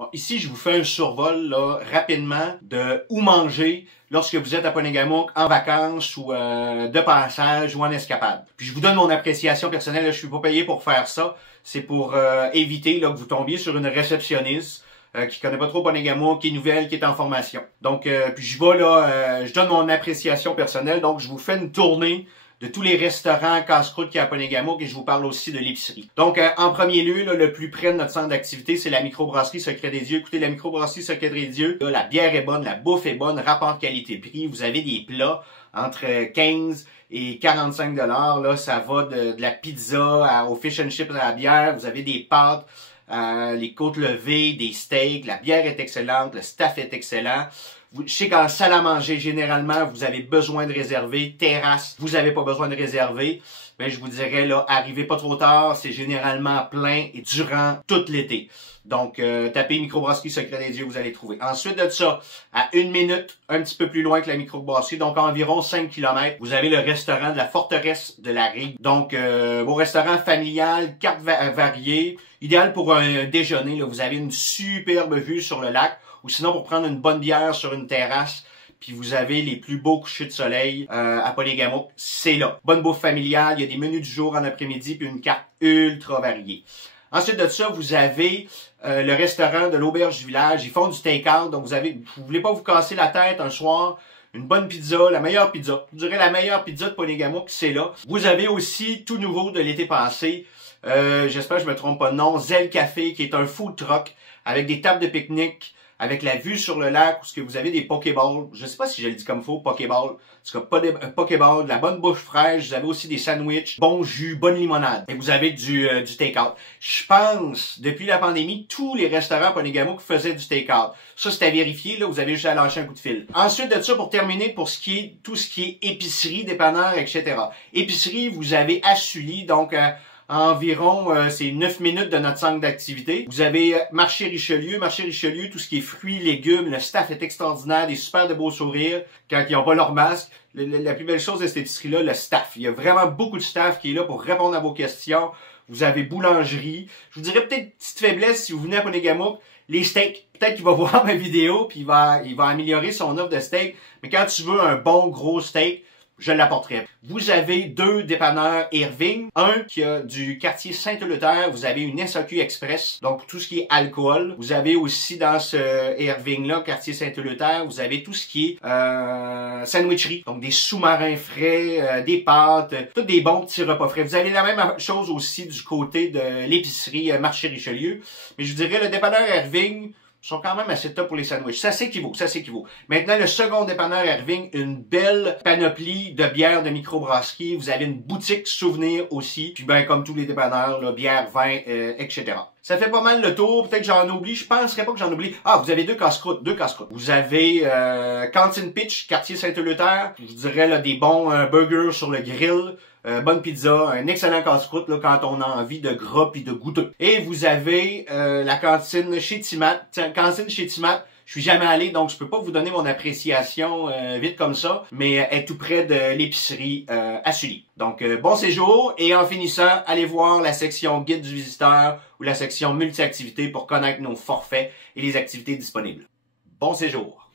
Bon, ici, je vous fais un survol là, rapidement de où manger lorsque vous êtes à Ponégamouk en vacances ou de passage ou en escapade. Puis je vous donne mon appréciation personnelle. Là, je suis pas payé pour faire ça. C'est pour éviter là, que vous tombiez sur une réceptionniste qui connaît pas trop Ponégamouk, qui est nouvelle, qui est en formation. Donc, puis je vais là, je donne mon appréciation personnelle. Donc, je vous fais une tournée de tous les restaurants casse-croûte qu'il y a à Ponégamouk et je vous parle aussi de l'épicerie. Donc, en premier lieu, là, le plus près de notre centre d'activité, c'est la microbrasserie Secret des Dieux. Écoutez, la microbrasserie Secret des Dieux, là, la bière est bonne, la bouffe est bonne, rapport qualité-prix. Vous avez des plats entre 15 et 45 $. Là, ça va de la pizza au fish and chips à la bière. Vous avez des pâtes, les côtes levées, des steaks. La bière est excellente, le staff est excellent. Je sais qu'en salle à manger, généralement, vous avez besoin de réserver. Terrasse, vous n'avez pas besoin de réserver. Mais je vous dirais, là, arrivez pas trop tard. C'est généralement plein et durant tout l'été. Donc, tapez microbrasserie Secret des Dieux, vous allez trouver. Ensuite de ça, à 1 minute, un petit peu plus loin que la microbrasserie, donc à environ 5 km, vous avez le restaurant de la forteresse de la Rigue. Donc, beau restaurant familial, cartes variées, idéal pour un déjeuner. Là, vous avez une superbe vue sur le lac. Ou sinon pour prendre une bonne bière sur une terrasse, puis vous avez les plus beaux couchers de soleil à Ponégamouk, c'est là. Bonne bouffe familiale, il y a des menus du jour en après-midi, puis une carte ultra variée. Ensuite de ça, vous avez le restaurant de l'Auberge du Village. Ils font du take-out, donc vous voulez pas vous casser la tête un soir. Une bonne pizza, la meilleure pizza. Je dirais la meilleure pizza de Ponégamouk, c'est là. Vous avez aussi tout nouveau de l'été passé. J'espère que je me trompe pas de nom. Zell Café, qui est un food truck avec des tables de pique-nique, avec la vue sur le lac, où ce que vous avez des pokéballs. Je sais pas si je le dis comme faut, pokéball. En tout cas, pas des pokéballs, de la bonne bouffe fraîche. Vous avez aussi des sandwichs, bon jus, bonne limonade. Et vous avez du take-out. Je pense, depuis la pandémie, tous les restaurants Ponégamouk faisaient du take-out. Ça, c'est à vérifier, là. Vous avez juste à lâcher un coup de fil. Ensuite de ça, pour terminer, pour ce qui est, tout ce qui est épicerie, dépanneur, etc. Épicerie, vous avez à Sully, donc, environ, c'est 9 minutes de notre centre d'activité. Vous avez Marché Richelieu. Marché Richelieu, tout ce qui est fruits, légumes, le staff est extraordinaire, des super de beaux sourires quand ils n'ont pas leur masque. La plus belle chose de cette épicerie-là, le staff. Il y a vraiment beaucoup de staff qui est là pour répondre à vos questions. Vous avez boulangerie. Je vous dirais peut-être petite faiblesse si vous venez à Ponégamouk, les steaks. Peut-être qu'il va voir ma vidéo puis il va améliorer son offre de steak. Mais quand tu veux un bon gros steak, je l'apporterai. Vous avez 2 dépanneurs Irving. Un qui a du quartier Saint-Eleuthère. Vous avez une SAQ Express. Donc, pour tout ce qui est alcool. Vous avez aussi dans ce Irving-là, quartier Saint-Eleuthère, vous avez tout ce qui est sandwicherie. Donc, des sous-marins frais, des pâtes, tous des bons petits repas frais. Vous avez la même chose aussi du côté de l'épicerie Marché Richelieu. Mais je vous dirais, le dépanneur Irving sont quand même assez top pour les sandwichs. Ça s'équivaut, ça s'équivaut. Maintenant, le second dépanneur Irving, une belle panoplie de bières de microbrasserie. Vous avez une boutique souvenir aussi. Puis ben, comme tous les dépanneurs, là, bière, vin, etc. Ça fait pas mal le tour. Peut-être que j'en oublie. Je penserais pas que j'en oublie. Ah, vous avez 2 casse-croûtes. Vous avez Cantine Pitch, quartier Saint-Eleuthère. Je vous dirais là, des bons burgers sur le grill. Bonne pizza, un excellent casse-croûte là, quand on a envie de gras puis de goûteux. Et vous avez la cantine chez Timat. Cantine chez Timat, je suis jamais allé, donc je peux pas vous donner mon appréciation vite comme ça, mais elle est tout près de l'épicerie à Sully. Donc bon séjour, et en finissant, allez voir la section guide du visiteur ou la section multi-activités pour connaître nos forfaits et les activités disponibles. Bon séjour!